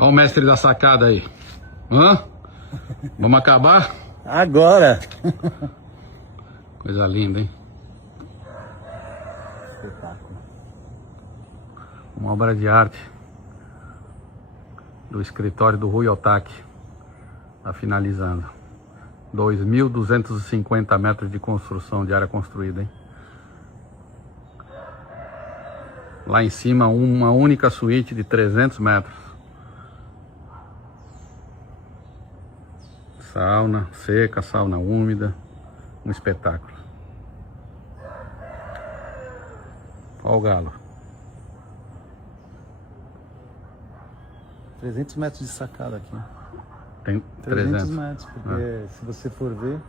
Olha o mestre da sacada aí. Hã? Vamos acabar? Agora! Coisa linda, hein? Espetáculo. Uma obra de arte do escritório do Rui Otaki. Tá finalizando. 2.250 metros de construção de área construída, hein? Lá em cima, uma única suíte de 300 metros. Sauna seca, sauna úmida. Um espetáculo. Olha o galo. 300 metros de sacada aqui. Tem 300 300. metros, porque se você for ver...